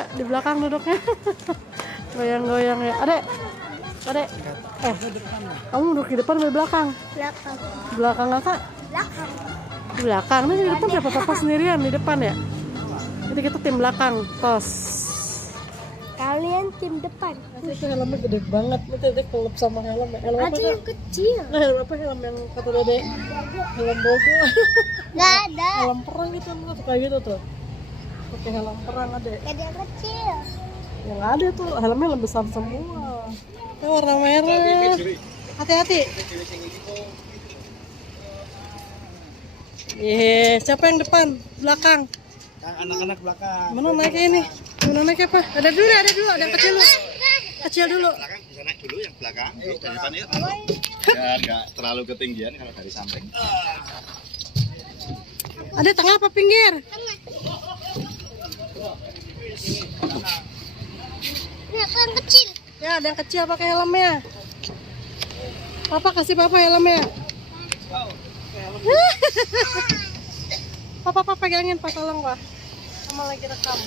Kak, di belakang duduknya. Goyang-goyang ya. Adek. Kamu duduk di depan atau di belakang? Belakang. Belakang Kakak? Belakang. Di belakang. Nih di depan siapa? Papa sendirian di depan ya? Jadi kita tim belakang. Tos. Kalian tim depan. Itu helmnya gede banget. Itu Dede kelep sama helm. Helm apa, Ada Kak? yang kecil. Nah, helm apa? Helm yang kata Dede? Helm bogo. Gak ada. Helm perang gitu tuh kayak gitu tuh. Pakai helm perang Adek. Gak ada yang kecil. Yang ada tuh helmnya helm besar semua. Warna merah. Hati-hati. Siapa yang depan? Belakang. Anak-anak belakang. Mana naiknya ini? Mana naik apa? Ada dulu, ada yang kecil dulu. Kecil dulu. Belakang bisa naik dulu yang belakang. Yuk, dari depan yuk. Biar nggak terlalu ketinggian kalau dari samping. Ada tengah apa pinggir? Ini yang kecil. Ya, ada yang kecil pakai helmnya. Papa kasih papa helmnya. Papa pegangin Pak, tolong Pak. Sama lagi rekam.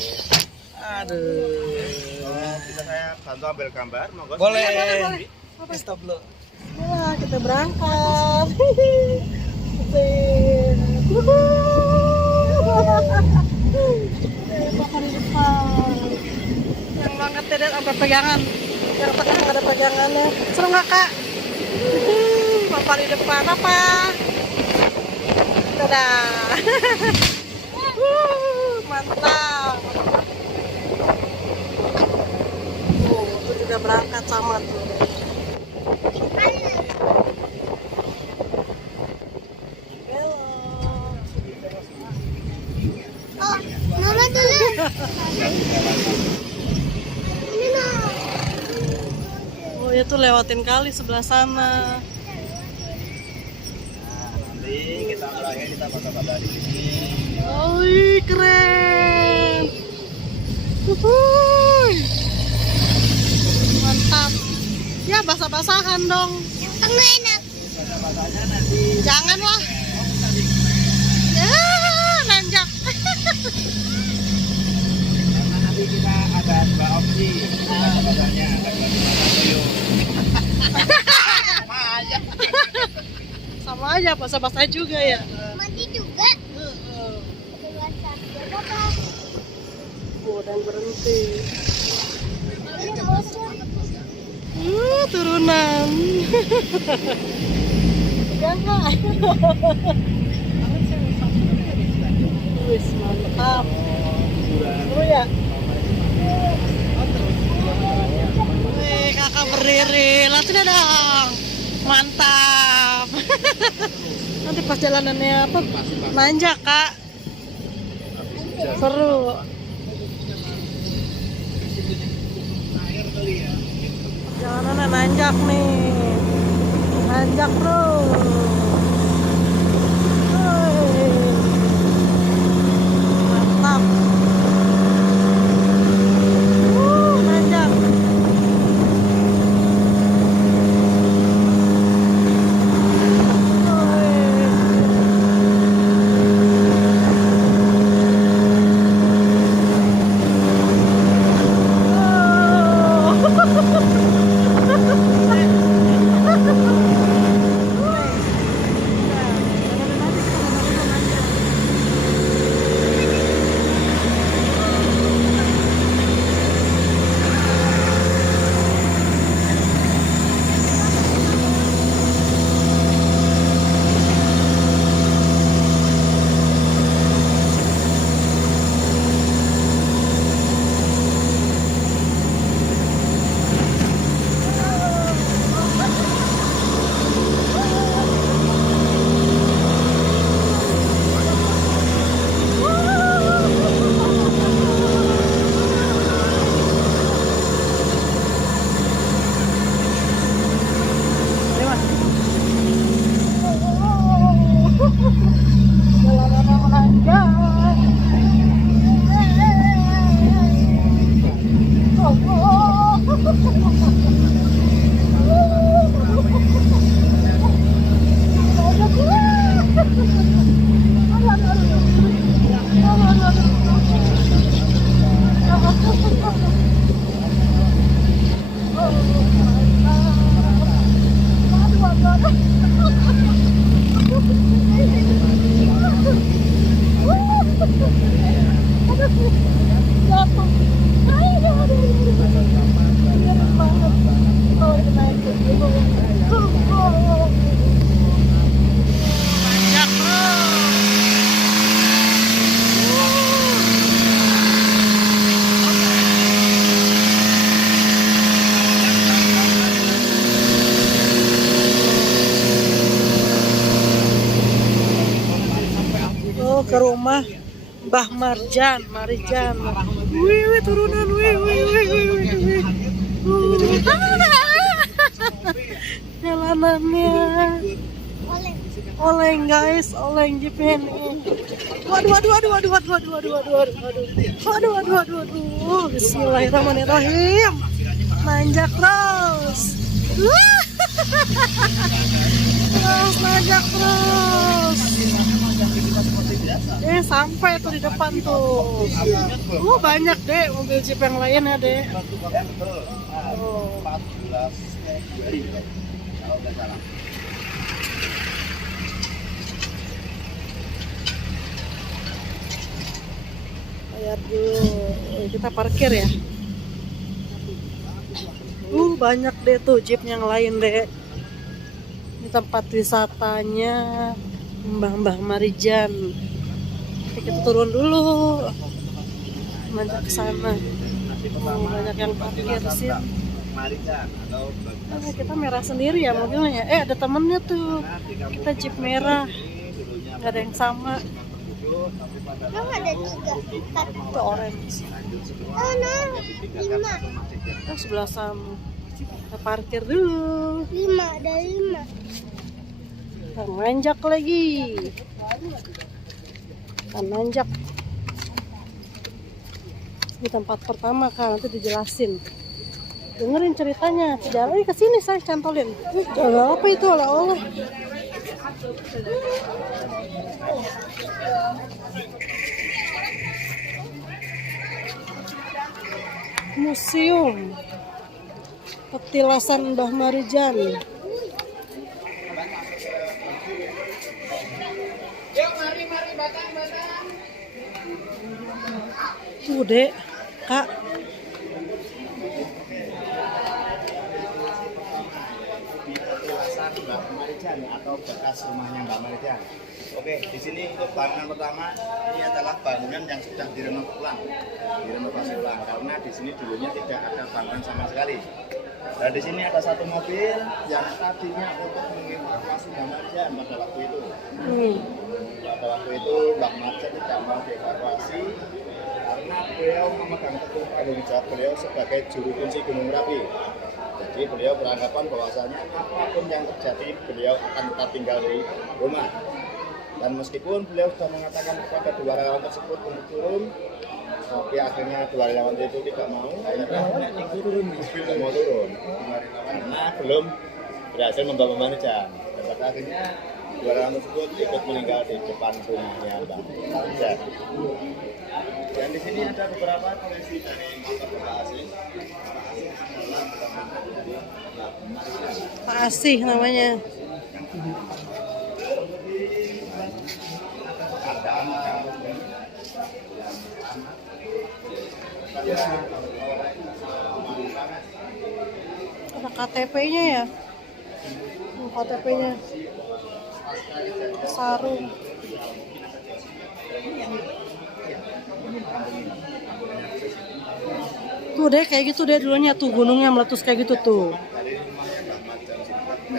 Aduh. Bisa saya bantu ambil gambar? Monggo. Boleh. Stop dulu. Wah, kita berangkat. Papa di depan. Yang banget Dede sampai pegangan. Yang tengah nggak ada pegangannya. Seru nggak Kak? Papa di depan apa? Dadah. Mantap. Itu juga berangkat sama tuh. Oh, mama dulu. Ini loh. Oh ya tuh lewatin kali sebelah sana. Nanti kita mulai kita foto-foto di sini. Oh keren. Uhuy. Mantap. Ya basah-basahan dong. Yang tengah enak. Foto-fotonya nanti. Janganlah. Ya nanjak. Karena nanti kita ada dua opsi foto-fotonya. Ada dua sama aja. Sama aja basah-basah juga ya. Mandi juga. Oh dan berhenti. Ini bosnya. Turunan. Enggak. Wis mantap. Seru ya? Wih, kakak berdiri. Latihan dong. Mantap. Nanti pas jalanannya apa? Nanjak, Kak. Seru. Jalanannya nanjak nih. Nanjak, Bro. Mantap. Nanjak. Mbah Marjan. Wih, turunan, wih. Jalanannya. Oleng guys, oleng jeepnya nih. Waduh. Bismillahirrahmanirrahim. Nanjak terus. Terus nanjak terus. Sampai tuh di depan tuh. Banyak deh mobil jeep yang lain ya deh. Oh. 14 Februari kalau nggak salah. Bayar dulu. Kita parkir ya. Banyak deh tuh jeep yang lain deh. Ini tempat wisatanya Mbah Marijan. Kita turun dulu. Nanti ke sana. Banyak yang parkir sih. Marijan atau Kita merah sendiri ya mobilnya. Ada temennya tuh. Kita jeep merah. Gak ada yang sama. Emang ada 3, 4. Itu orange. Oh no, 5. Kita sebelah sana. Kita parkir dulu. 5, ada 5. Kita nanjak lagi. Kita nanjak. Di tempat pertama kan nanti dijelasin. Dengerin ceritanya. Jalan ke sini saya cantolin. Ada apa itu oleh-oleh? Museum Petilasan Mbah Marijan. Tuh dek, kak. Petilasan Mbah Marijan atau bekas rumahnya Mbah Marijan. Oke, di sini untuk bangunan pertama ini adalah bangunan yang sudah direnovasi ulang karena di sini dulunya tidak ada bangunan sama sekali. Dan di sini ada satu mobil yang tadinya untuk mengevakuasi Mbah Marijan pada waktu itu. Pada waktu itu Mbah Marijan tidak mau dievakuasi karena beliau memegang teguh tanggung jawab beliau sebagai juru kunci Gunung Merapi. Jadi beliau beranggapan bahwasanya apapun yang terjadi beliau akan tetap tinggal di rumah. Dan meskipun beliau sudah mengatakan kepada dua relawan tersebut untuk turun, tapi akhirnya dua relawan itu tidak mau. Akhirnya mau turun karena belum berhasil membawa Mbah Marijan. Dan pada akhirnya dua relawan tersebut ikut meninggal di depan rumahnya Mbah Marijan. Dan di sini ada beberapa koleksi dari motor Pak Asih. Pak Asih namanya. Ada KTP-nya ya? KTP-nya sarung. Tuh deh kayak gitu deh dulunya tuh gunungnya meletus kayak gitu tuh.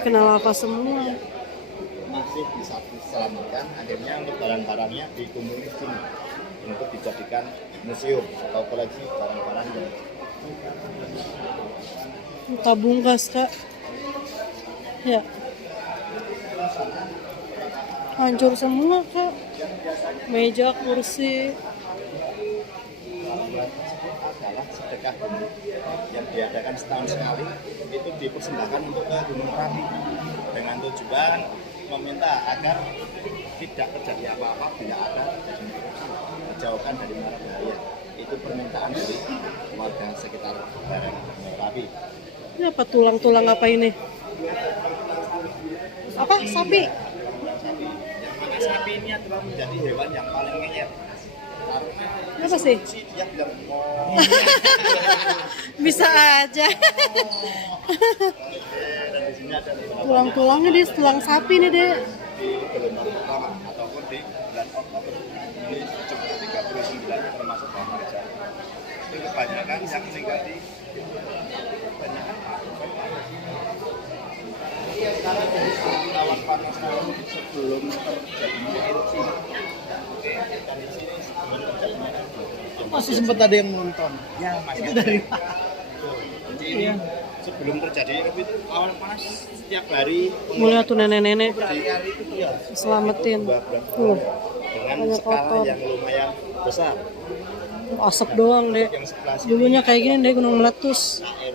Kenal apa semua? Masih bisa diselamatkan, akhirnya untuk barang-barangnya dikumpulkan di sini untuk dijadikan museum atau koleksi barang-barangnya. Tabung gas kak. Ya. Hancur semua kak. Meja, kursi. Adalah sedekah yang diadakan setahun sekali, itu dipersembahkan untuk ke Gunung Merapi dengan tujuan meminta agar tidak terjadi apa-apa bila ada dijauhkan dari mara bahaya. Itu permintaan dari warga sekitar Gunung Merapi. Ini apa tulang-tulang apa ini? Apa? Sapi? Sapi. Yang mana sapi ini adalah menjadi hewan yang paling ngeyer. Apa sih? Dia bilang Bisa aja. dan di sini ada Tulang-tulangnya dia tulang sapi nih deh. di gelombang pertama ataupun di bulan Oktober ini cuma 39 termasuk Mbah Marijan. Itu kebanyakan yang meninggal di kebanyakan sekarang awan panas sebelum terjadi erupsi. Dan di sini Masih sempat ada yang nonton. Ya, masih Itu ada. dari Jadi ini sebelum terjadi erupsi itu awan panas setiap hari Mulai tuh nenek-nenek hari itu ya selamatin. dengan Banyak skala kotor. yang lumayan besar. Asap doang deh. Yang sebelah sini Dulunya kayak gini deh gunung meletus. erupsi.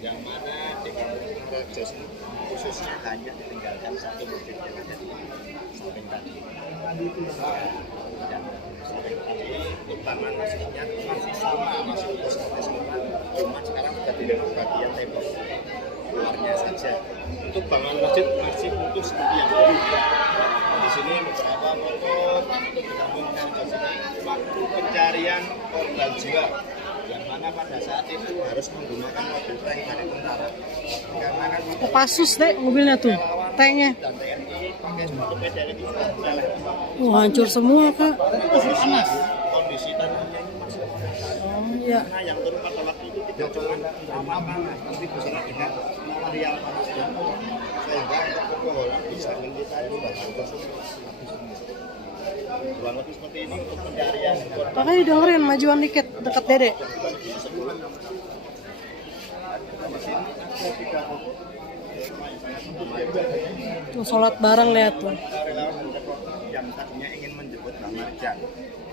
Yang mana di Kabupaten Raja ini khususnya hanya ditinggalkan satu masjid yang ada di samping tadi. Dan samping tadi untuk taman masjidnya masih sama, masih utuh seperti semula. Cuma sekarang sudah direnovasi bagian tembok luarnya saja. Untuk bangunan masjid masih utuh seperti yang dulu. Di sini beberapa foto untuk ditampilkan di sini waktu pencarian korban jiwa, yang mana pada saat itu harus menggunakan mobil tank dari tentara karena kan Kopassus deh mobilnya tuh. Tanknya. dan TNI pakai sepatu pedal itu sudah jalan. Hancur semua kak. Masih panas. Kondisi tanahnya ini masih panas. Oh iya. Karena yang turun pada waktu itu tidak cuma ramah panas, tapi bersama dengan material panas dan sehingga untuk pepohonan bisa mencintai banyak tersebut. Kurang lebih seperti ini untuk pencarian korban. Makanya dengerin majuan dikit deket dede. Tuh sholat bareng lihat tuh. Relawan dan reporter yang tadinya ingin menjemput Mbak Marijan,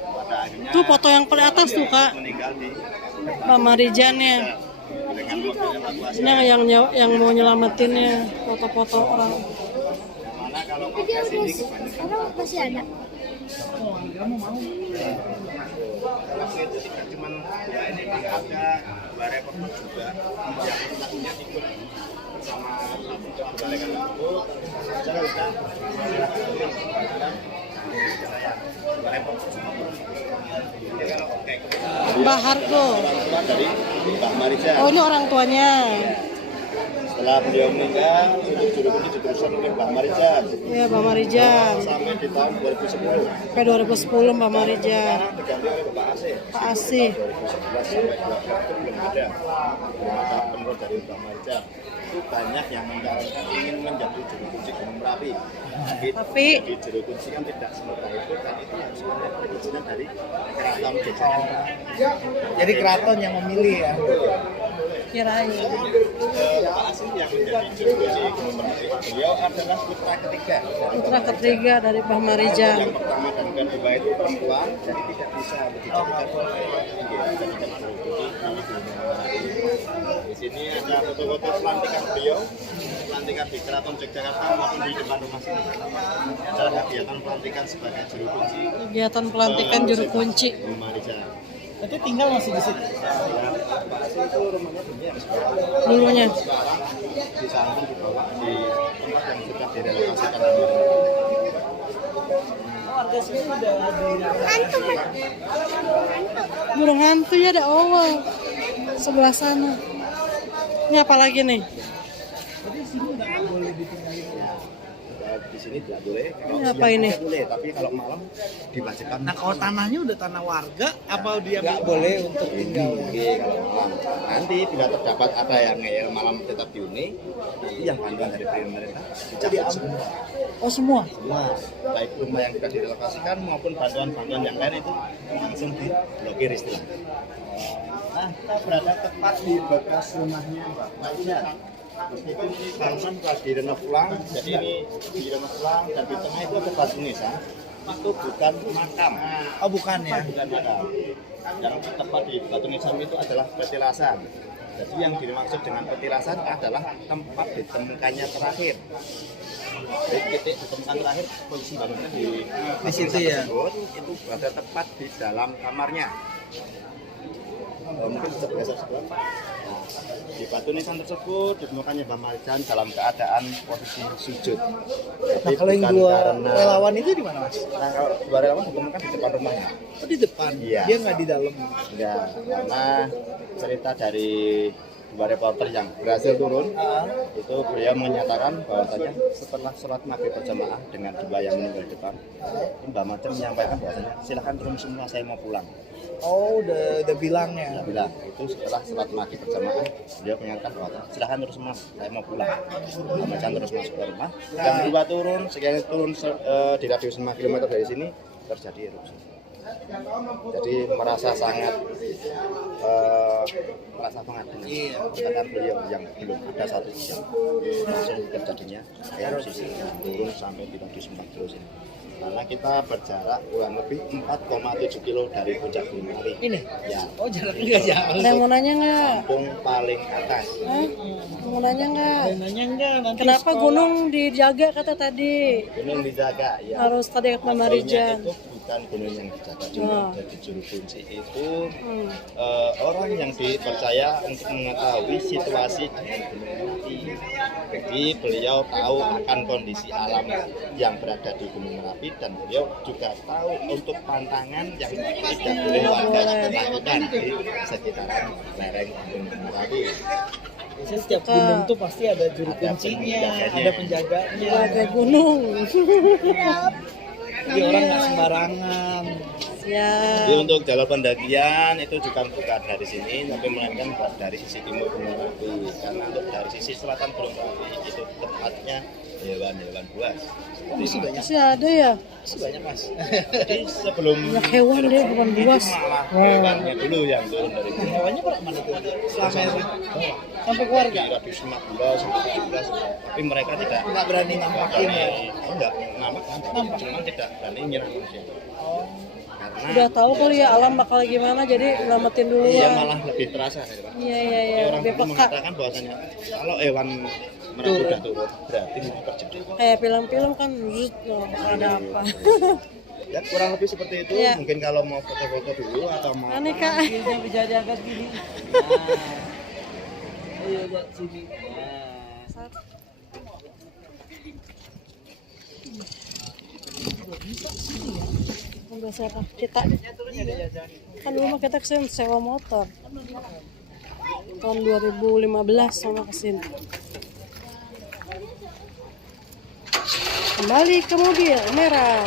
pada akhirnya Tuh foto yang paling atas tuh kak. meninggal di Mbak Marijannya. dengan mobil evakuasi. Ini yang mau nyelamatinnya foto-foto orang. Mana kalau Jadi pakai sini udah sekarang masih ada. waktu itu tidak cuma dua ini, ada dua reporter juga yang tadinya ikut bersama dua rekan itu. Saya bisa dua reporter semua. Jadi kalau kayak Mbak Hargo. orang tua dari Mbak Marijan. Oh ini orang tuanya. Setelah beliau meninggal, untuk juru kunci diteruskan oleh Mbak Marijan Iya Mbak Marijan. sampai di tahun 2010. Sampai 2010 Mbak Marijan. Sekarang diganti oleh Bapak Asih. Pak Asih. 2011 sampai 2012 itu belum ada. Maka penerus dari Mbak Marijan itu banyak yang mencalonkan ingin menjadi juru kunci Gunung Merapi. Tapi di juru kunci kan tidak semudah itu, dan itu harus ada perizinan dari keraton Jajaran. Jadi keraton yang memilih ya. kirain. Pak Asih yang menjadi juru kunci Gunung Merapi, beliau adalah putra ketiga. Putra ketiga dari Mbah Marijan. Yang pertama dan kedua itu perempuan, jadi tidak bisa dijadikan jadikan juru kunci di Gunung Merapi. Di sini ada foto-foto pelantikan beliau, pelantikan di Keraton Yogyakarta maupun di depan rumah sini. Adalah kegiatan pelantikan sebagai juru kunci Kegiatan pelantikan juru kunci. Gunung Marijan. Berarti tinggal masih di situ. Dan Pak Asih itu rumahnya dunia sekarang. Dulunya. Sekarang di samping dibawa di tempat yang sudah direlokasikan kemarin. Warga sini udah Hantu Mas. Burung hantu ya ada awal. Sebelah sana. Ini apa lagi nih? Di sini tidak boleh. Kalau Ini apa siang ini? boleh, tapi kalau malam diwajibkan. Nah, kalau tanahnya udah tanah warga, apa dia nggak boleh untuk tinggal? Oke, kalau malam. Nanti bila terdapat ada yang ngeyel malam tetap dihuni, itu yang bantuan dari pemerintah dicabut semua. Oh, semua. Semua, baik rumah yang sudah direlokasikan maupun bantuan-bantuan yang lain itu langsung diblokir istilahnya. Nah, kita berada tepat di bekas rumahnya Mbak Marijan. Meskipun ini bangunan telah direnov ulang, jadi ini direnov ulang dan di tengah itu ada batu nisan. Itu bukan makam. Oh, bukan ya. Bukan makam. Yang tepat di batu nisan itu adalah petilasan. Jadi yang dimaksud dengan petilasan adalah tempat ditemukannya terakhir. Jadi titik ditemukan terakhir posisi bangunan di situ ya. tersebut, itu berada tepat di dalam kamarnya. Mungkin bisa biasa sebelah. Nah, di batu nisan tersebut ditemukannya Mbak Marijan dalam keadaan posisi sujud. Nah, kalau yang dua relawan itu di mana, Mas? Nah, kalau dua relawan ditemukan di depan rumahnya. Oh, di depan. Iya. Dia nggak di dalam. Ya, karena cerita dari dua reporter yang berhasil turun, itu beliau menyatakan bahwasanya setelah sholat maghrib berjamaah dengan dua yang meninggal di depan, Mbak Marijan menyampaikan bahwasanya silakan turun semua, saya mau pulang. Oh, udah bilangnya. Saya bilang itu setelah sholat maghrib berjamaah, beliau menyatakan bahwa silakan terus semua, saya mau pulang. Mbak Marijan terus masuk ke rumah, jam 2 turun, sekali turun di radius 5 km dari sini terjadi erupsi. Jadi merasa sangat merasa banget dengan kata beliau yang belum ada satu jam langsung terjadinya erupsi turun sampai di Madu Semeru terus ini. Karena kita berjarak kurang lebih 4,7 kilo dari puncak Gunung Merapi. Ini? Ya. Oh, jaraknya nggak jauh. Ada yang mau nanya nggak? Kampung paling atas. Hah? Mau nanya nggak? Nanya enggak nanti Kenapa sekolah. gunung dijaga kata tadi? Gunung dijaga ya. Harus tadi kata Asalnya Marijan. itu bukan gunung yang dijaga cuma Oh. jadi juru kunci itu Hmm. orang yang dipercaya untuk mengetahui situasi dengan gunung Merapi. Jadi beliau tahu akan kondisi alam yang berada di Gunung Merapi dan beliau juga tahu untuk pantangan yang tidak boleh warga lakukan di sekitaran lereng Gunung Merapi. Biasanya setiap gunung tuh pasti ada juru Ada kuncinya, penjaganya. ada penjaganya. Jaga gunung. Jadi orang nggak sembarangan. Jadi Siap. untuk jalur pendakian itu juga bukan dari sini, tapi melainkan dari sisi timur Gunung Merapi. Karena untuk dari sisi selatan Gunung Merapi itu tepatnya hewan-hewan buas. Masih banyak, Masih ada ya? masih banyak mas. Jadi sebelum Banyak hewan deh, bukan itu buas. malah Wow. hewannya dulu yang turun dari gunung. Hewannya pada mana tuh? Sampai keluarga. Di radius 15 sampai 17, tapi mereka tidak Nggak berani nampakin ya. enggak nampak, cuma tidak berani nyerang manusia. Oh. Karena Udah tahu kali ya alam bakal gimana, jadi nyelamatin dulu iya ya. malah lebih terasa ya, Pak. Iya iya iya. Jadi orang Lebih dulu peka. mengatakan bahwasanya kalau hewan merah udah turun berarti ini terjadi. Kayak film-film kan, zut, oh, bakal ada apa? Ya kurang lebih seperti itu. Iya. Mungkin kalau mau foto-foto dulu atau mau Aneh kak. Ini bisa diangkat gini. Nah. Iya, lihat sini. Nah. Udah siapa? Kita kan dulu mah kita kesini sewa motor tahun 2015 sama kesini. Kembali ke mobil merah.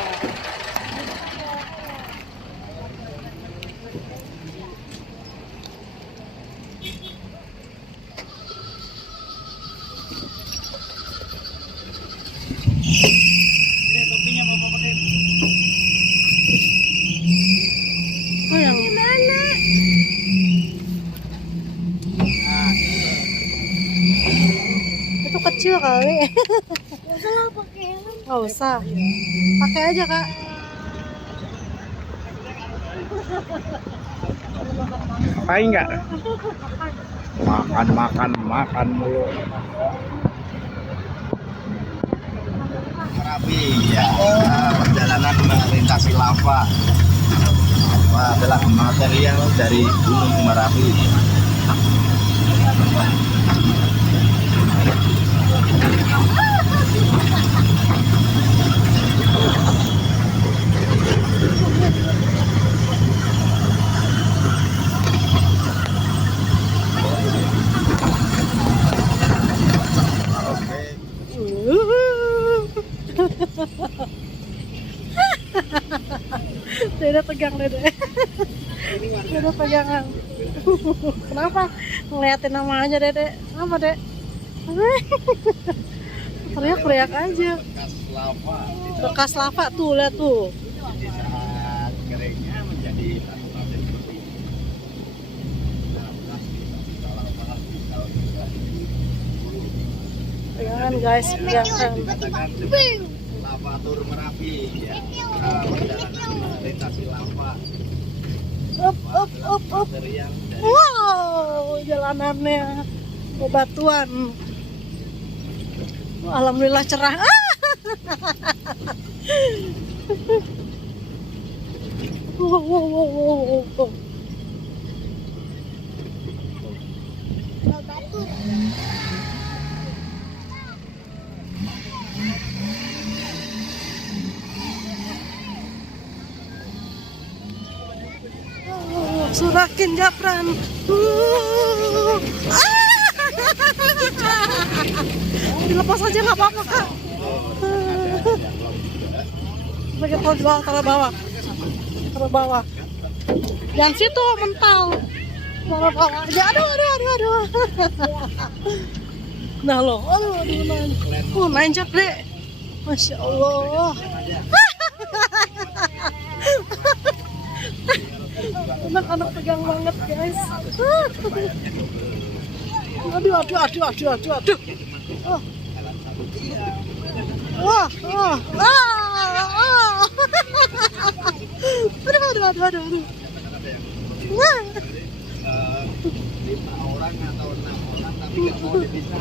Oh yang mana? Itu kecil kali. Kalau pakai helm. Nggak usah. Pakai aja kak. Ngapain nggak? Makan mulu. Merapi ya. Perjalanan melintasi lava. Lava adalah material dari Gunung Merapi. Dede pegang Dede. Dede pegangan. Kenapa? Ngeliatin nama aja Dede. Apa Dek? Teriak-teriak aja. Bekas lava Bekas lava tuh, lihat tuh. di saat keringnya menjadi pasir seperti ini. Pegangan guys, pegangan. Dikatakan lavatur Merapi ya. Perjalanan melintasi lava. Up, up, up, up. Material dari Wow, jalanannya bebatuan. Alhamdulillah cerah. Wow, wow, wow, wow, wow. Surakin Japran. Dilepas aja nggak apa-apa kak. Pakai taruh bawah, taruh bawah. Jangan situ mental. Taruh bawah aja. Aduh, aduh, aduh, aduh. Nah lo, aduh, nanjak deh. Masya Allah. Anak-anak pegang banget guys. Aduh. Oh. Wah. Aduh. Wah. 5 orang atau 6 orang tapi kalau bisa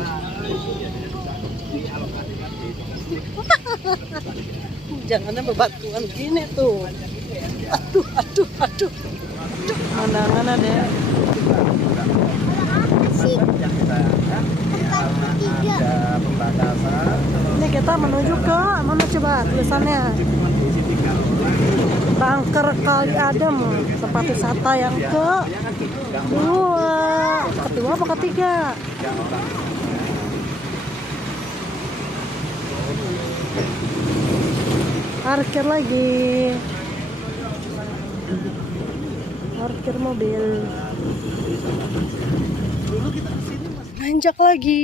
dialokasikan di Jangannya bebatuan gini tuh. Aduh. Mandangan deh. ada pembatasan. Ini kita menuju ke mana coba tulisannya? Bangker Kali Adem, tempat wisata yang kedua apa ketiga? Parkir lagi. Parkir mobil. Nanjak lagi.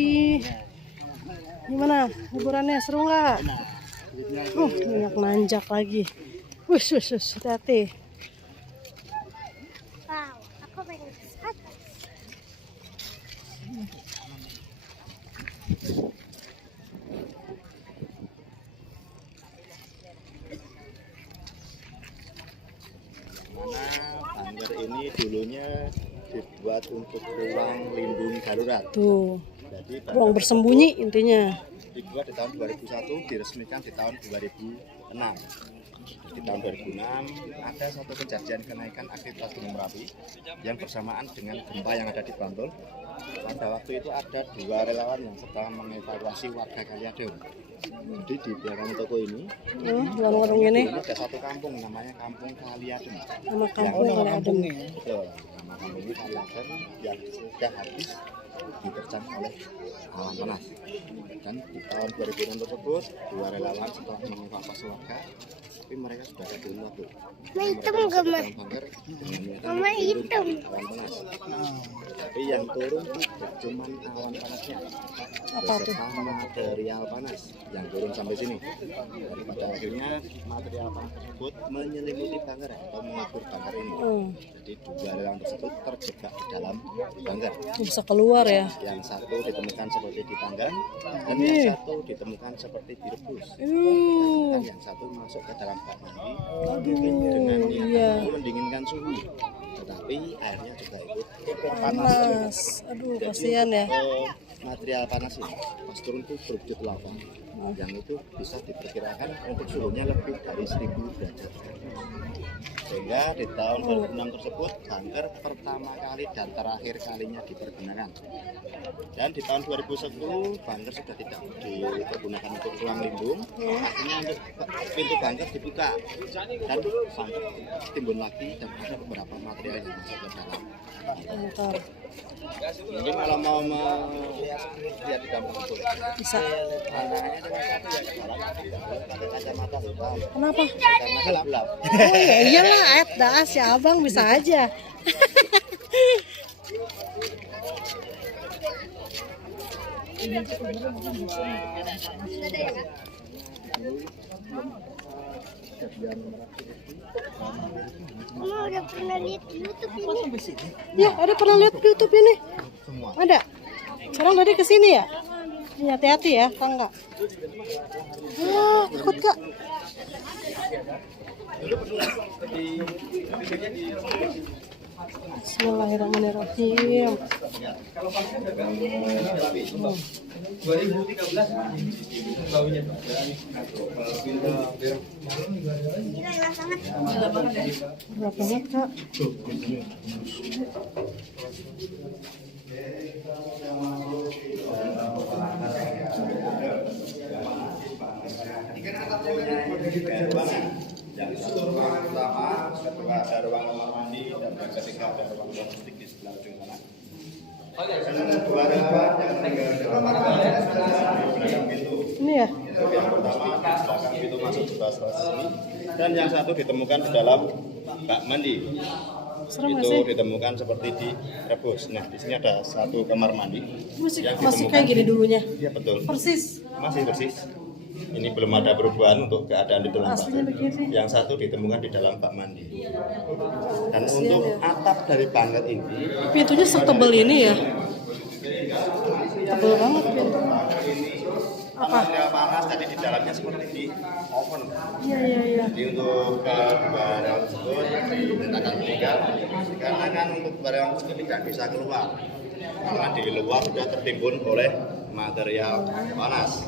Gimana? Liburannya seru nggak? Banyak nanjak lagi. Wush, hati-hati. Wow, aku pengen ke atas. Bangker ini dulunya dibuat untuk ruang lindung darurat. Tuh, Jadi ruang bersembunyi intinya. dibuat di tahun 2001, diresmikan di tahun 2006. Di tahun 2006 ada satu kejadian kenaikan aktivitas Gunung Merapi yang bersamaan dengan gempa yang ada di Bantul. Pada waktu itu ada 2 relawan yang sedang mengevakuasi warga Kaliadem. Jadi di belakang toko ini, Warung-warung ini. ada satu kampung namanya Kampung Kaliadem. Nama kampung Kali Adem. Betul, nama kampung ini Kaliadem yang sudah habis diterjang oleh awan panas. Dan di tahun 2006 tersebut 2 relawan setelah mengevakuasi warga, tapi mereka sudah ada di rumah tuh. hitam gak, Ma? Mama hitam. Awan panas. Tapi yang turun tidak cuma awan panasnya, Apa tuh? beserta material panas yang turun sampai sini. Dan pada akhirnya material panas tersebut menyelimuti bangker atau mengubur bangker ini. Jadi 2 relawan tersebut terjebak di dalam bangker. Bisa keluar ya. Yang satu ditemukan seperti dipanggang dan yang satu ditemukan seperti direbus. Dan yang satu masuk ke dalam bak mandi dengan niatan untuk mendinginkan suhu, tetapi airnya juga ikut panas. Aduh, kasihan ya. Material panas ini pas turun itu berwujud lava, yang itu bisa diperkirakan untuk suhunya lebih dari 1000 derajat. Sehingga di tahun 2006 tersebut bangker pertama kali dan terakhir kalinya dipergunakan. Dan di tahun 2010 bangker sudah tidak dipergunakan untuk ruang lindung, akhirnya untuk pintu bangker dibuka dan bangker timbun lagi dan ada beberapa material yang masuk ke dalam. Bentar. Mungkin kalau mau melihat di dalam itu Bisa. pandangannya dengan satu ya ke dalam, tidak boleh pakai kacamata hitam Kenapa? karena gelap. Oh ya iyalah, ayat daas ya abang bisa aja. Mama udah pernah lihat di YouTube ini. Ya ada pernah lihat di YouTube ini? Semua. Ada. Sekarang tadi ke sini ya? Iya, hati-hati ya, tangga. Takut kak. Bismillahirrahmanirrahim. Gila, enak banget. Berat banget kak. Yang satu ruangan pertama, kedua ada ruang kamar mandi, dan yang ketiga ada ruang domestik di sebelah ujung sana. Dan ada 2 relawan yang tinggal di dalam kamar mandi di belakang pintu. Ini ya? Yang pertama di belakang pintu masuk sebelah sini, dan yang satu ditemukan di dalam bak mandi. Serem nggak Itu sih? ditemukan seperti direbus. Nah, di sini ada 1 kamar mandi. Masih yang kayak ditemukan- gini dulunya. Iya betul. Persis. Masih persis. Ini belum ada perubahan untuk keadaan di dalam Aslinya pagar. begini. Yang satu ditemukan di dalam bak mandi. Dan untuk atap dari pagar ini, Pintunya setebal ini ya? Tebal banget pintu. Apa? material panas tadi di dalamnya seperti di oven. Iya, iya, iya. Jadi untuk kedua barang tersebut dinyatakan meninggal karena kan untuk barang tersebut tidak bisa keluar karena di luar sudah tertimbun oleh material panas.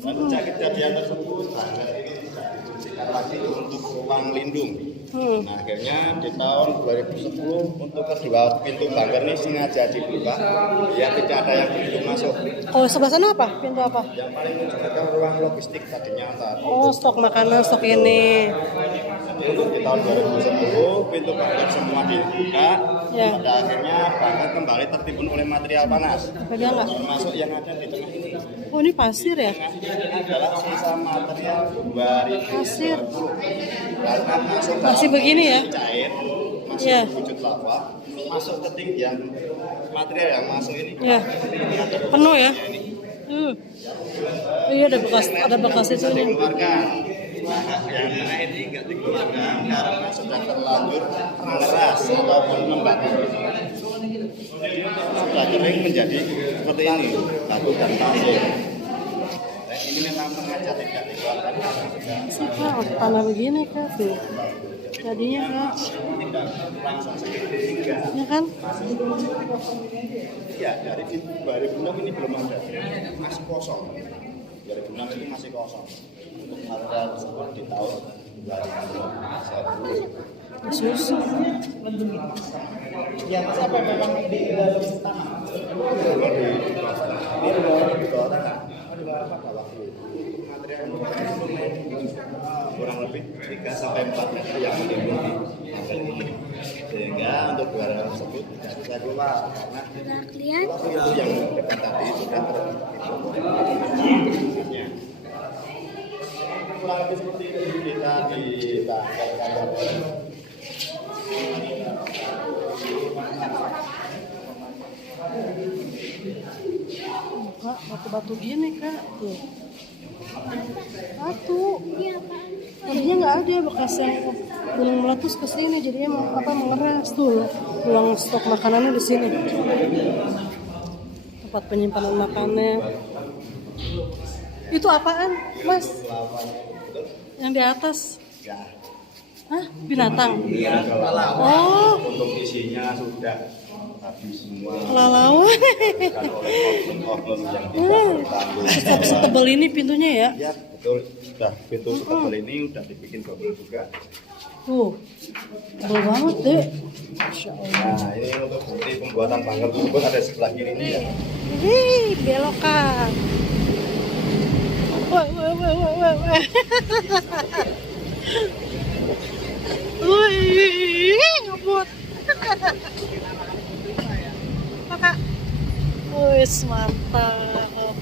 Dan sejak kejadian tersebut pagar ini tidak difungsikan lagi untuk ruang lindung. Nah akhirnya di tahun 2010 untuk kedua pintu pagar ini sengaja dibuka biar tidak ada yang begitu masuk. Oh, sebelah sana apa? Pintu apa? Yang paling ujung adalah ruang logistik tadinya tadi. Oh, stok makanan, stok ini. Jadi untuk di tahun 2010 pintu pagar semua dibuka. Ya. Pada akhirnya pagar kembali tertimbun oleh material panas. Pegang nggak? Termasuk yang ada di tengah ini. Oh, ini pasir ya? Ini adalah sisa material 2010. Pasir. Karena masuk Masih begini ya? cair, masih Ya. wujud lava, masuk ketinggian material yang masuk ini. Ya. Penuh ya? Iya, ada bekas itu nih. Dikeluarkan. Nah, yang tengah ini nggak dikeluarkan karena sudah terlanjur mengeras ataupun membatu. Sudah kering menjadi seperti ini, batu dan pasir. Nah, ini memang sengaja tidak dikeluarkan karena sudah Kak, tanah begini kak tuh. Tadinya kak, tidak langsung segitiga. ya kan? Iya, dari 2006 ini belum ada, masih kosong. 2006 itu masih kosong. Untuk material tersebut di tahun 2020. Susah. Yang siapa memang di dalam tanah? Ini rumah di bawah tanah. Di bawah tanah waktu itu. Material kurang lebih 3 sampai 4 meter yang menimbun di pagar ini. Sehingga untuk barang tersebut tidak bisa keluar karena itu yang dekat tadi sudah tertimbun. Kurang lebih seperti itu kita di pagar. Kak, batu-batu gini kak tuh. Batu. Tadinya nggak ada bekas yang gunung meletus ke sini, jadinya mengeras tuh. Ruang stok makanannya di sini. Tempat penyimpanan makannya. Itu apaan, Mas? Yang di atas? Hah? Binatang? Oh, Untuk isinya sudah habis semua kelelawar. kan oleh oknum-oknum yang tidak bertanggung Setebal ini pintunya ya? Ya betul, sudah pintu setebal ini udah dibikin double juga. Tuh, tebal banget deh. Masya Allah. Nah ini untuk bukti pembuatan pagar tersebut ada sebelah kiri ini ya. Wih, belokan. Wah. Wih, ngebut. Kakak. Wih, mantap.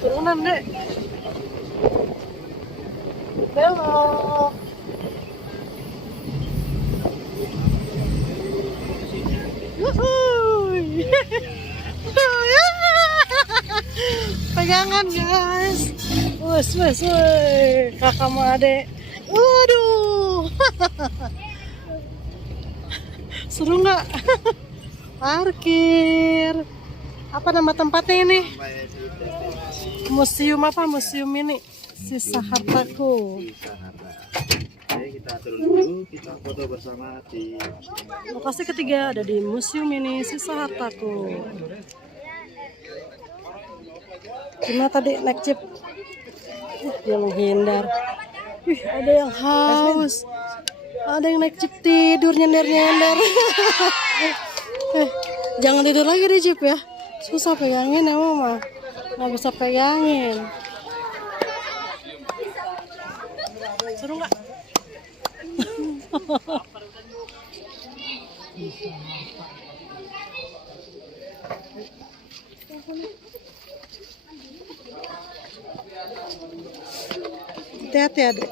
Turunan deh. Belok. Wuhui. Pegangan guys. Wes. Kakak sama adek. Waduh. Seru nggak? Parkir. Apa nama tempatnya ini? Museum apa? Museum ini. Sisa hartaku. Oke, kita turun dulu, kita foto bersama di Lokasi ketiga ada di museum ini, sisa hartaku. Gimana tadi naik jeep? Dia menghindar. Wih, ada yang haus. Ada yang naik jeep tidur nyender. Jangan tidur lagi di jeep ya. Susah pegangin ya mama. Nggak bisa pegangin. Seru nggak? Hati-hati adek.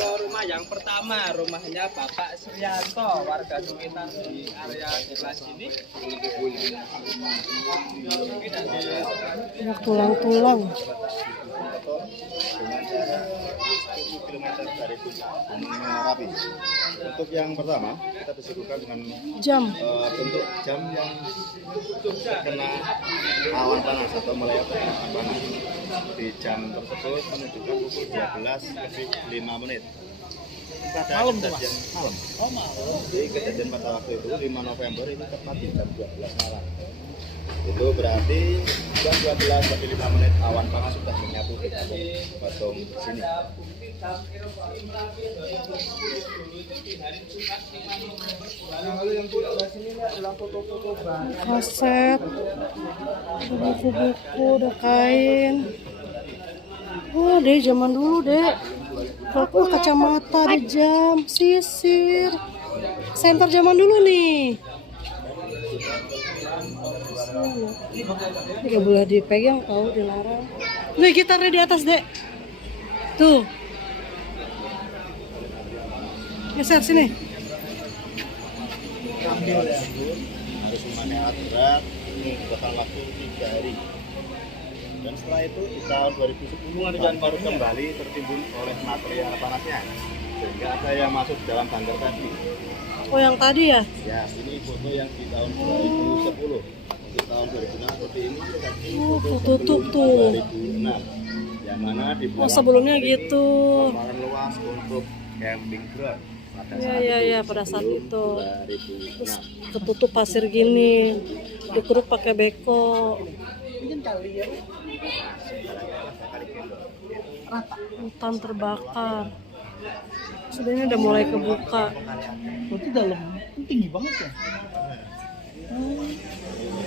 ke rumah yang pertama, rumahnya Bapak Suryanto, warga sekitar di area sebelah sini. Banyak tulang-tulang. dengan jarak 10 km dari puncak Gunung Merapi. Untuk yang pertama, kita disuguhkan dengan Jam. bentuk jam yang terkena awan panas atau melayap awan panas. Di jam tersebut menunjukkan pukul 12:05. Pada kejadian malam. Jadi kejadian pada waktu itu 5 November itu tepat di jam 12 malam. Itu berarti jam 12:05 awan panas sudah menyatu di patung sini. Kaset, buku-buku, ada kain. Wah, deh zaman dulu deh. Kalau kacamata, ada jam, sisir. Senter zaman dulu nih. Ini gak boleh dipegang, tahu dilarang. Nih gitarnya di atas dek. Tuh. Geser sini. Harus memakai alat berat, membutuhkan waktu 3 hari. Dan setelah itu di tahun 2010 dan baru kembali tertimbun oleh material panasnya, sehingga ada yang masuk dalam bangker tadi. Oh yang tadi ya? Ya, ini foto yang di tahun 2010. Untuk tahun 2006 seperti ini. Tutup tuh. 2006. Yang mana di Oh sebelumnya gitu. Lapangan luas untuk camping ground. Iya pada saat itu. 2006. Terus ketutup pasir gini, dikeruk pakai beko. Hutan terbakar. Sudah ini udah mulai kebuka. Berarti dalam tinggi banget ya.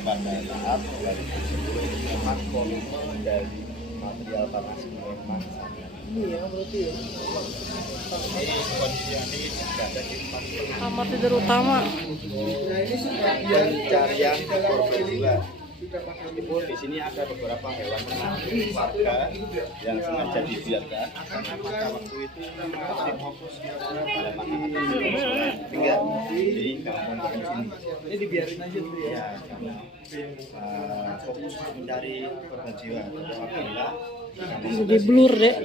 Pada saat 2010 memang volume dari material panas memang sangat. Iya berarti ya. Ini kondisinya ini berada di 4 Kamar tidur utama. pencarian korban jiwa. Meskipun di sini ada beberapa hewan ternak warga yang sengaja dibiarkan karena pada waktu itu masih fokus pada masyarakat tinggal di kampung sini. Ini dibiarin aja tuh ya. Ya, karena fokus mencari korban jiwa. Alhamdulillah Jadi blur deh.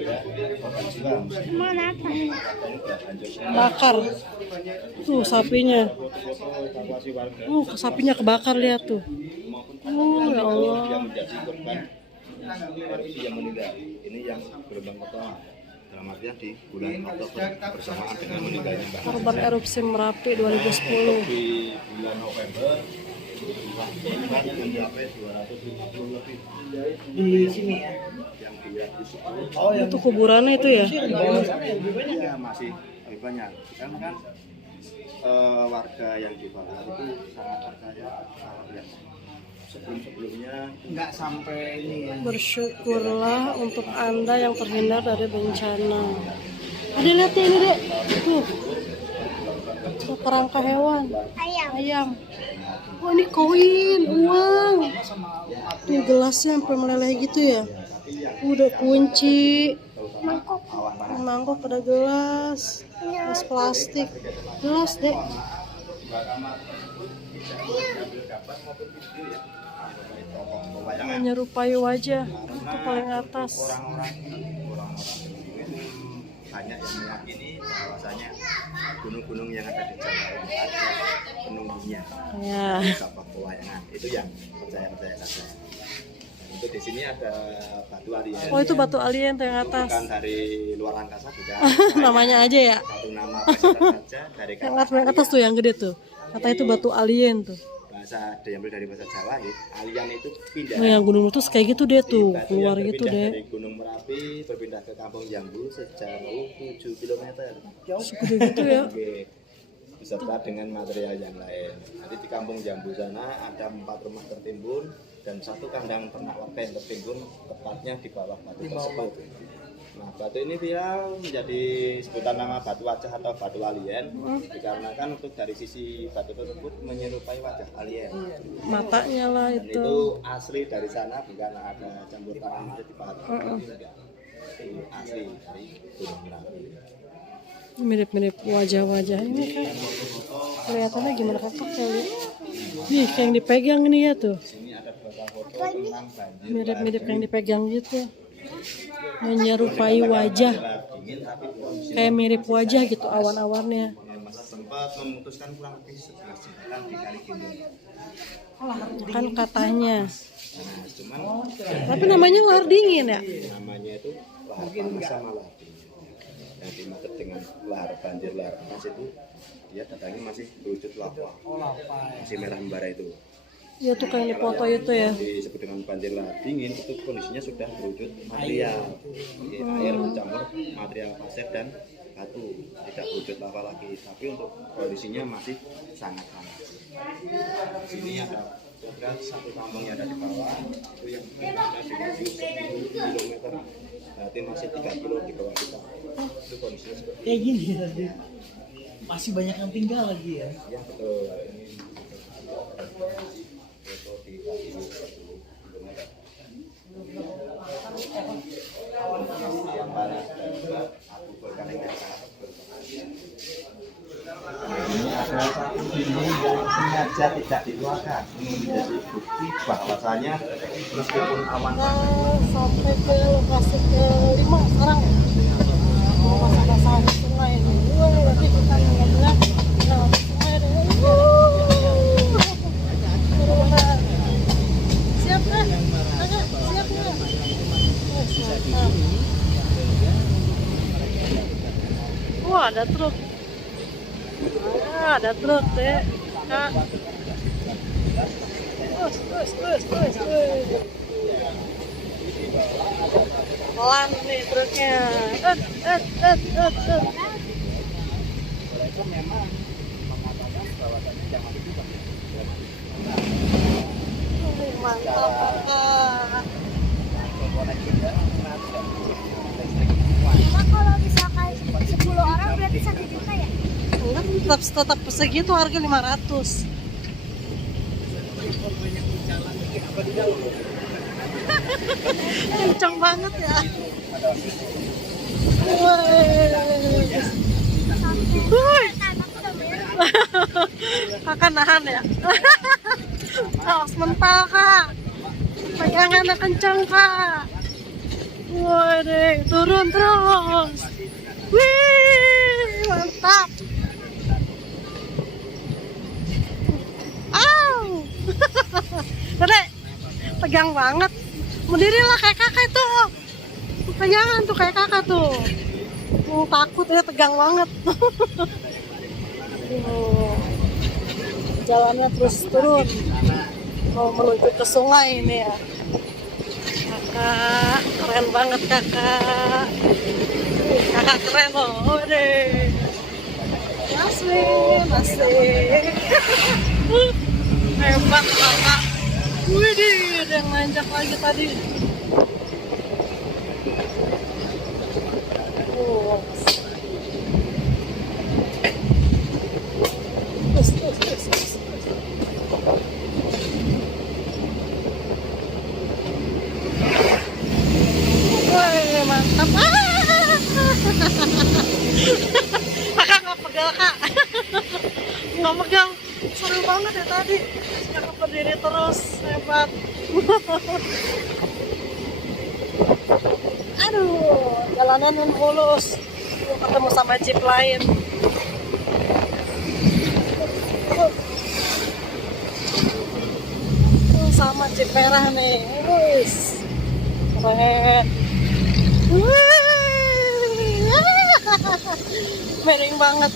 korban jiwa. Mana apa? Bakar. Tuh sapinya. Foto-foto evakuasi warga. Sapinya kebakar lihat tuh. Ya Allah. Yang menjadi korban erupsi yang meninggal. Ini yang gelombang pertama. Dalam artian di bulan Oktober bersamaan dengan meninggalnya Mbak. Korban erupsi Merapi 2010. Di bulan November korban mencapai 250 lebih Di sini ya. yang dilihat di situ. Oh yang Itu kuburannya itu ya? Iya masih lebih banyak. Karena kan warga yang di bawah itu sangat percaya kalau yang sebelum-sebelumnya nggak sampai ini ya. Bersyukurlah untuk Anda yang terhindar dari bencana. Ada lihat nih, ini dek. Tuh. Tuh kerangka hewan. Ayam. Oh ini koin, uang. Tuh gelasnya sampai meleleh gitu ya. Udah kunci. Mangkok pada gelas. Gelas plastik. Gelas dek. Menyerupai wajah. Itu paling atas. orang-orang banyak yang meyakini bahwasanya gunung-gunung yang ada di Jawa itu ada penunggunya, Ya. beberapa pewayangan itu yang percaya saja. Itu di sini ada batu alien. Oh itu batu alien tuh yang atas. Bukan dari luar angkasa, bukan. Namanya aja ya. Satu nama panggilan saja dari Yang atas tuh yang gede tuh. Kata itu batu alien tuh. bahasa diambil dari bahasa Jawa ya. Alien itu pindah. Nah, yang gunung terus kayak gitu deh tuh, Batu keluar yang gitu berpindah deh. dari Gunung Merapi berpindah ke Kampung Jambu sejauh 7 km. Segede gitu ya. Oke. Beserta dengan material yang lain. Nanti di Kampung Jambu sana ada 4 rumah tertimbun dan 1 kandang ternak warga yang tertimbun tepatnya di bawah batu tersebut. Nah, batu ini viral menjadi sebutan nama batu wajah atau batu alien dikarenakan untuk dari sisi batu tersebut menyerupai wajah alien. Matanya lah Dan itu. itu asli dari sana, bukan ada campur tangan di batu. Itu asli dari Gunung Merapi. Mirip-mirip wajah-wajah ini kak. Kelihatannya gimana kakak kali? Nih kayak yang dipegang nih ya tuh. Mirip-mirip yang dipegang gitu. Menyerupai wajah. Kayak mirip wajah gitu awan-awannya. Sempat memutuskan kurang lebih 11 jembatan di Kali Gendong. Kan katanya. Nah, cuman Tapi namanya lahar dingin ya? namanya itu lahar panas sama lahar dingin. Yang dimaksud dengan lahar banjir, lahar panas itu dia datangnya masih berwujud lava, masih merah membara itu. Ya tuh kayak di foto itu ya. Disebut dengan banjir lahar dingin itu kondisinya sudah berwujud material, air mencampur material pasir dan batu, tidak berwujud lava lagi, tapi untuk kondisinya masih sangat panas. Di sini ada satu kampung yang ada di bawah itu yang ada di 10 km, berarti masih 3 kilo di bawah kita. Itu kondisinya seperti Kayak gini ya, masih banyak yang tinggal lagi ya. ya betul. Ini foto di kaki yang panas dan juga abu vulkanik yang sangat berbahaya. Ini ada satu dinding yang sengaja tidak dikeluarkan. Ini menjadi bukti bahwasanya meskipun awan Sampai ke lokasi ke-5 sekarang ya. Masa-masa sungai ini. Nanti kita ngomongnya sungai deh. Turunan. Siap kan? Agak siap nggak? Mantap. Wah, ada truk. Ada truk deh. Kak. Terus. Pelan nih truknya. itu memang mengatakan bahwasannya jangan dibuka. Mantap kakak. Cuma kalau misalkan 10 orang berarti 1 juta ya? Enggak, tetap segitu harga 500. Kencang banget ya. Woi. Kakak nahan ya. Harus mental kak. Pegangannya kencang kak. Woi deh, turun terus. Wih, mantap. Dek, tegang banget. Berdirilah kayak kakak itu. Pegangan tuh kayak kakak tuh. Takut ya, tegang banget. Jalannya terus turun. Mau menuju ke sungai ini ya. Kakak, keren banget kakak. Kakak keren loh. Udah. Masih. Hebat kakak. Widih, ada yang nanjak lagi tadi. Oh. Terus. Woi, mantap. Kakak nggak pegal kak. Nggak pegal. Seru banget ya tadi. Kakak berdiri terus, hebat. Aduh, jalanan yang mulus. Ketemu sama jeep lain. Sama jeep merah nih. Wis. Keren. Miring banget.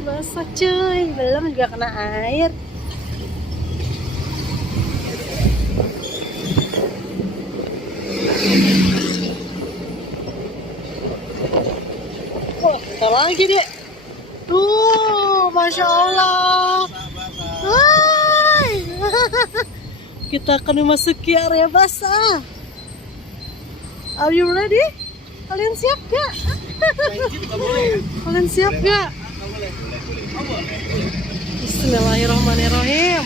Basah cuy, belum juga kena air. Wah, kita lagi deh. Tuh, Masya Allah. Hai. Kita akan memasuki area basah. Are you ready? Kalian siap gak? Kalian siap gak? Bismillahirrahmanirrahim.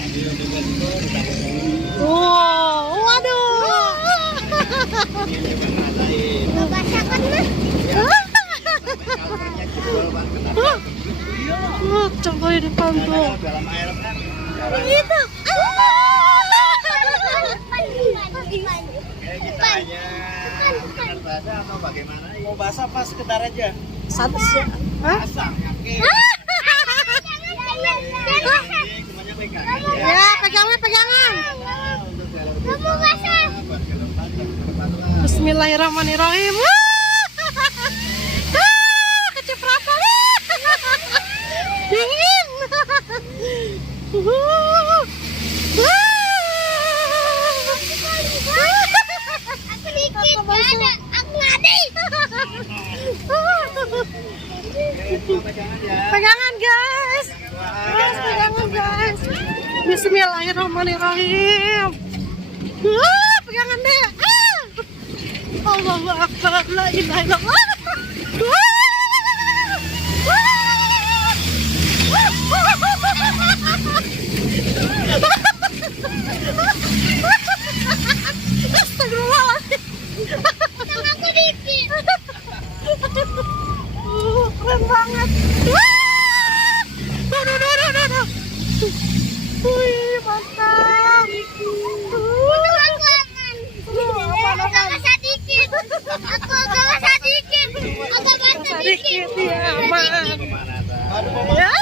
Wow, waduh. Ini juga ngadain. Nggak basah kan mah? Kalvernya jebol Bang, kenapa? Coba di depan tuh. Dalam air kan. Begitu. Kayak kita hanya sekedar basah atau bagaimana? Mau basah pas sekedar aja. Satu sih. Hah? Basah, oke. Semuanya pegangan ya. Ya, pegangan. Untuk jalur Kamu basah. buat ke depan dan ke depan lah. Bismillahirrahmanirrahim. Kecipratan. Dingin. Aku dikit, nggak ada. Aku mati. Pegangan ya. Pegangan guys. Pegangan guys. Bismillahirrahmanirrahim. Pegangan deh. Allahu Akbar, la ilaha illallah. Astagfirullahaladzim. Sama aku dikit. Keren banget. Aduh. Wih, mantap. Aku aman. Aku basah dikit. Aku agak basah dikit. Agak basah dikit. Sedikit ya, aman. Kemana tuh? Ya.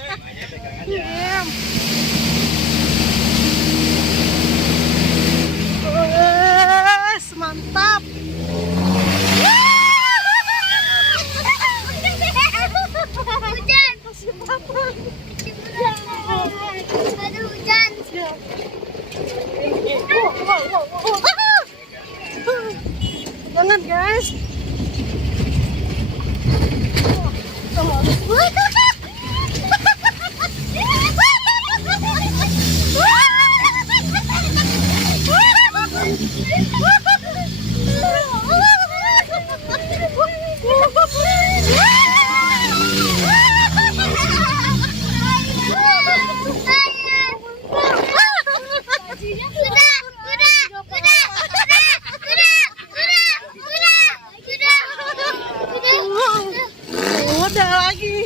Semuanya pegangan ya. Diam. Mantap. Hujan. Ada hujan. Jangan guys. Udah lagi.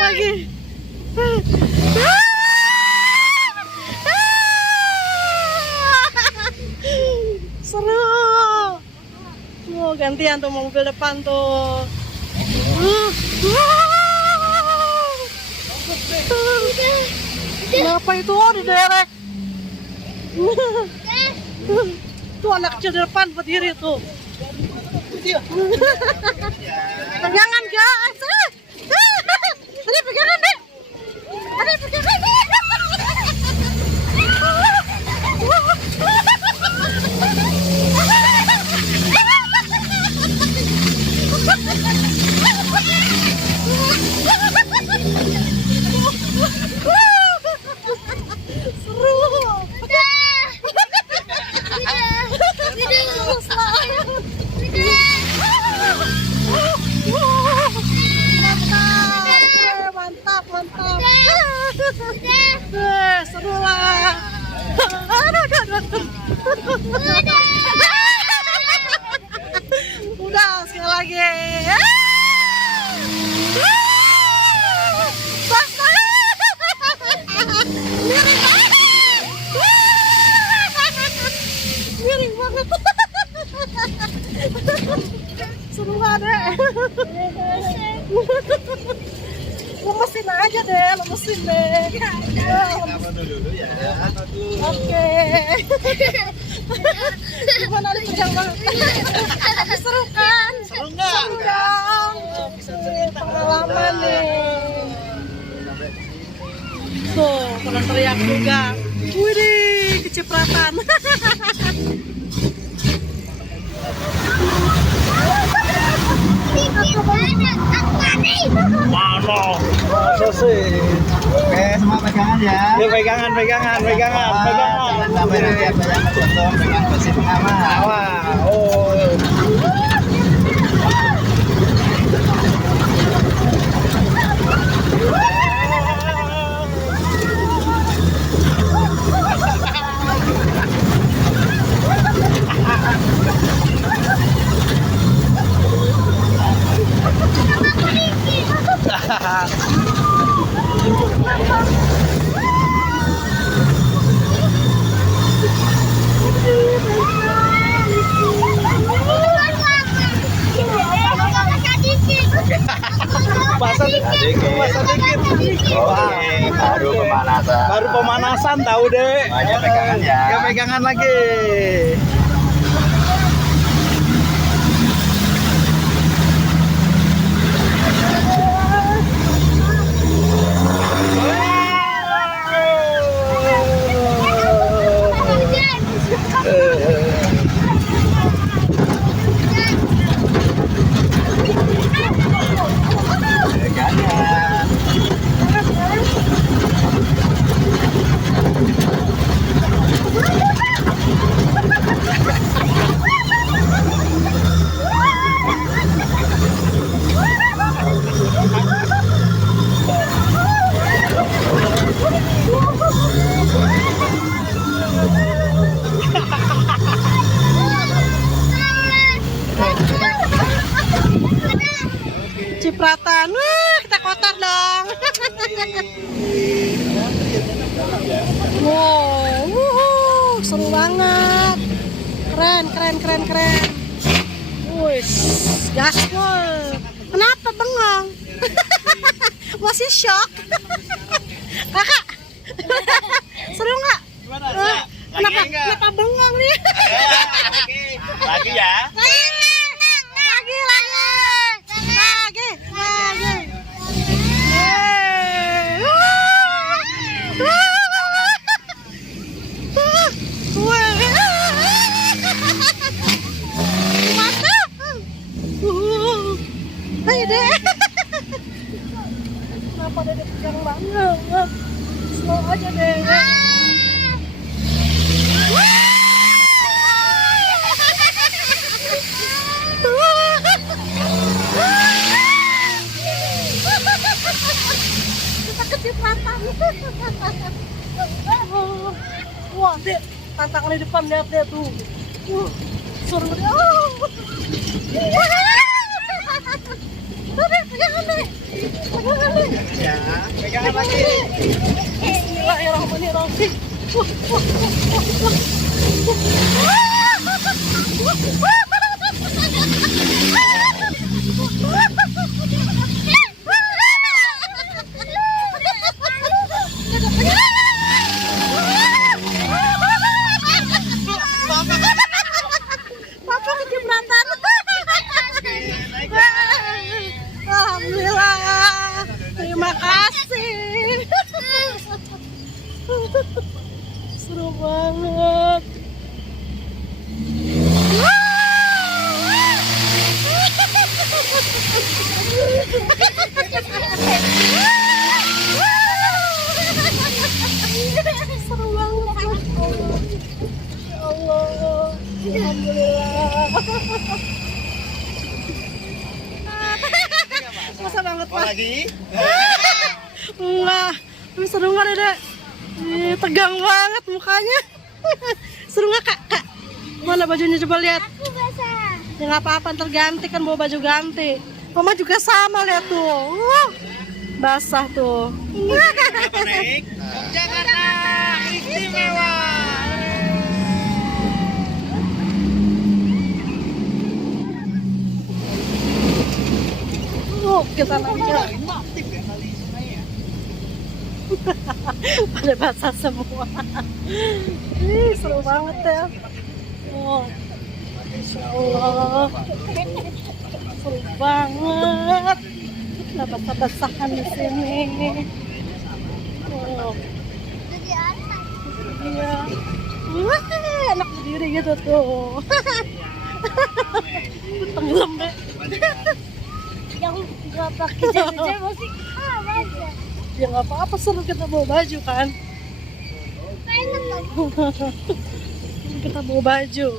Lagi. Seru. Tuh, gantian tuh mobil depan tuh. Kenapa itu diderek? Tuh anak kecil di depan berdiri tuh. Pegangan guys. Tadi pegangan deh. Tadi pegangan deh. Mantap. Seru lah. Udah sekali lagi. Miring banget. Seru banget. Lemesin aja deh, lemesin deh. Kita foto dulu ya. Oke. Gimana nih pegang banget? Tapi seru kan? Seru nggak? Seru dong. Pengalaman nih. Tuh, pernah teriak juga. Widih, kecipratan. Mana? Masa sih? Oke, semua pegangan ya. Ya pegangan. Jangan sampai nanti ada yang kejatuhan dengan besi pengaman. Wah, oh. pemanasan tahu deh. Ayo pegangan ya. Ya pegangan lagi. Cipratan, wah kita kotor dong. Wow, seru banget. Keren. Wih, gaspol. Kenapa bengong? Masih shock. Kakak, seru nggak? Kenapa bengong nih? Lagi ya. Lagi. Ayo deh. Kenapa deh pegang banget? Slow aja deh. Kita kecipratan. Wah, dek, tantangan di depan lihat deh tuh. Seru deh. Pegangan deh. Ya, pegangan lagi. Bismillahirrahmanirrahim. Papa kecipratan. Alhamdulillah. Terima kasih. Seru banget. Seru banget. Ya Allah. Alhamdulillah. Masa banget Pak. Lagi? Enggak. Tapi seru nggak Dede? Tegang banget mukanya. Seru nggak Kak? Mana bajunya coba lihat. Aku basah. Ya nggak apa-apa, ntar ganti kan bawa baju ganti. Mama juga sama lihat tuh. Basah tuh. Apa naik? Jakarta istimewa. Kita naiknya. Pada basah semua. Ih, seru banget ya. Oh, Insya Allah. Seru banget. Dapat basah-basahan di sini. Oh, Jadi anak. iya. Wah, enak berdiri gitu tuh. Tenggelam deh. Yang nggak pakai jas masih aja. Ya nggak apa-apa, seru kita bawa baju kan. Enak kan? Kita bawa baju.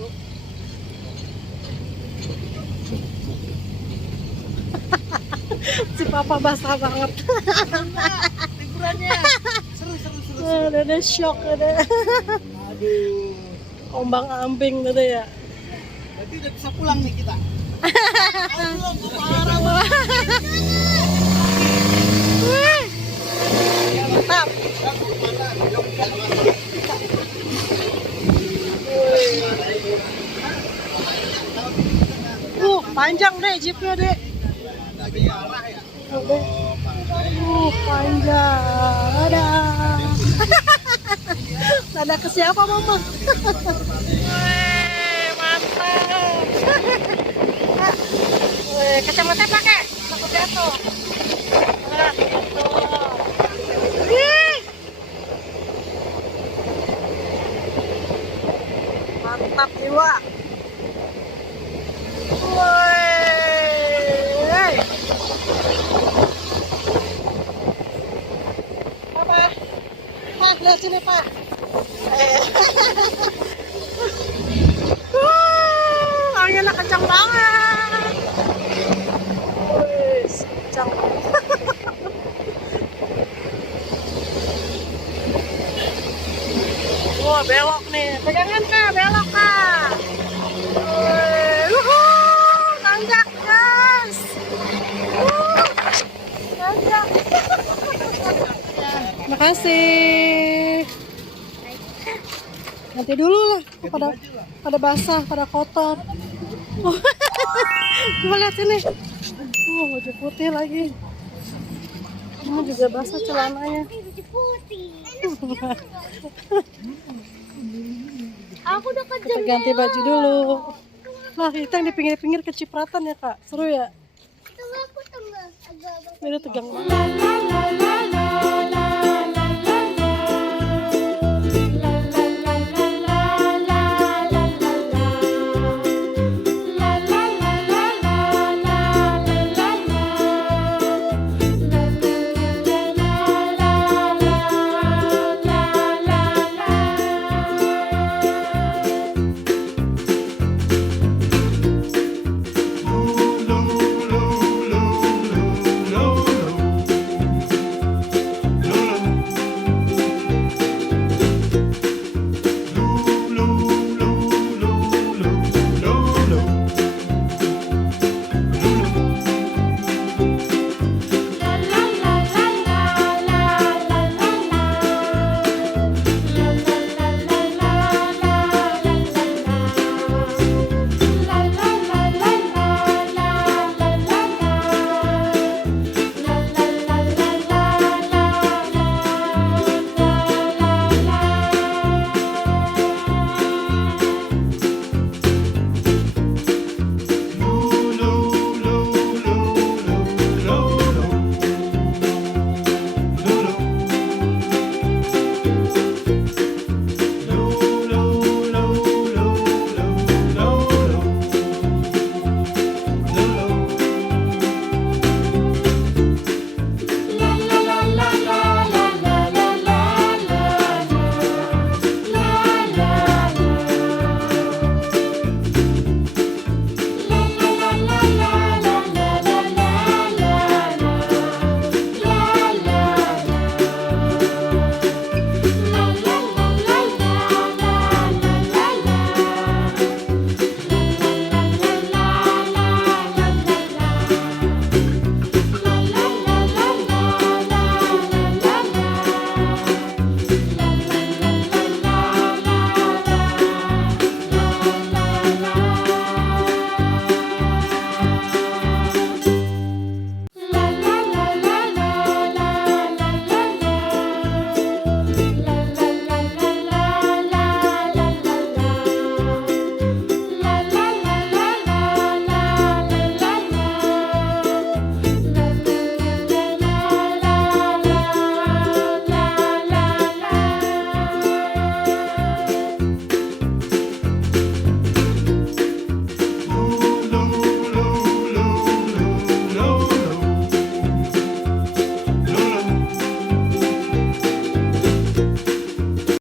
Si papa basah banget. Liburannya. Seru. Ada shock ada. Aduh. Ombang ambing gitu ya. Berarti udah bisa pulang nih kita. Wih, mantap. Panjang deh jeepnya deh. Panjang. Ada. Tanda ke siapa mama? Wih, mantap. Wih, kacamata pakai, takut jatuh. Nah, gitu. Wih. Mantap jiwa. Wih. Apa? Pak, lihat sini Pak. Anginnya kencang banget. Wih, kencang. Wah, belok nih. Pegangan Kak, belok Kak. Wih, nanjak guys. Nanjak. Makasih. Nanti dulu lah, pada basah, pada kotor. Coba lihat sini. Baju putih lagi. Ini juga basah celananya. Aku udah Kita ganti baju dulu. Nah, kita yang di pinggir-pinggir kecipratan ya Kak. Seru ya? Tunggu aku tunggu. Agak-agak. Ini tegang banget.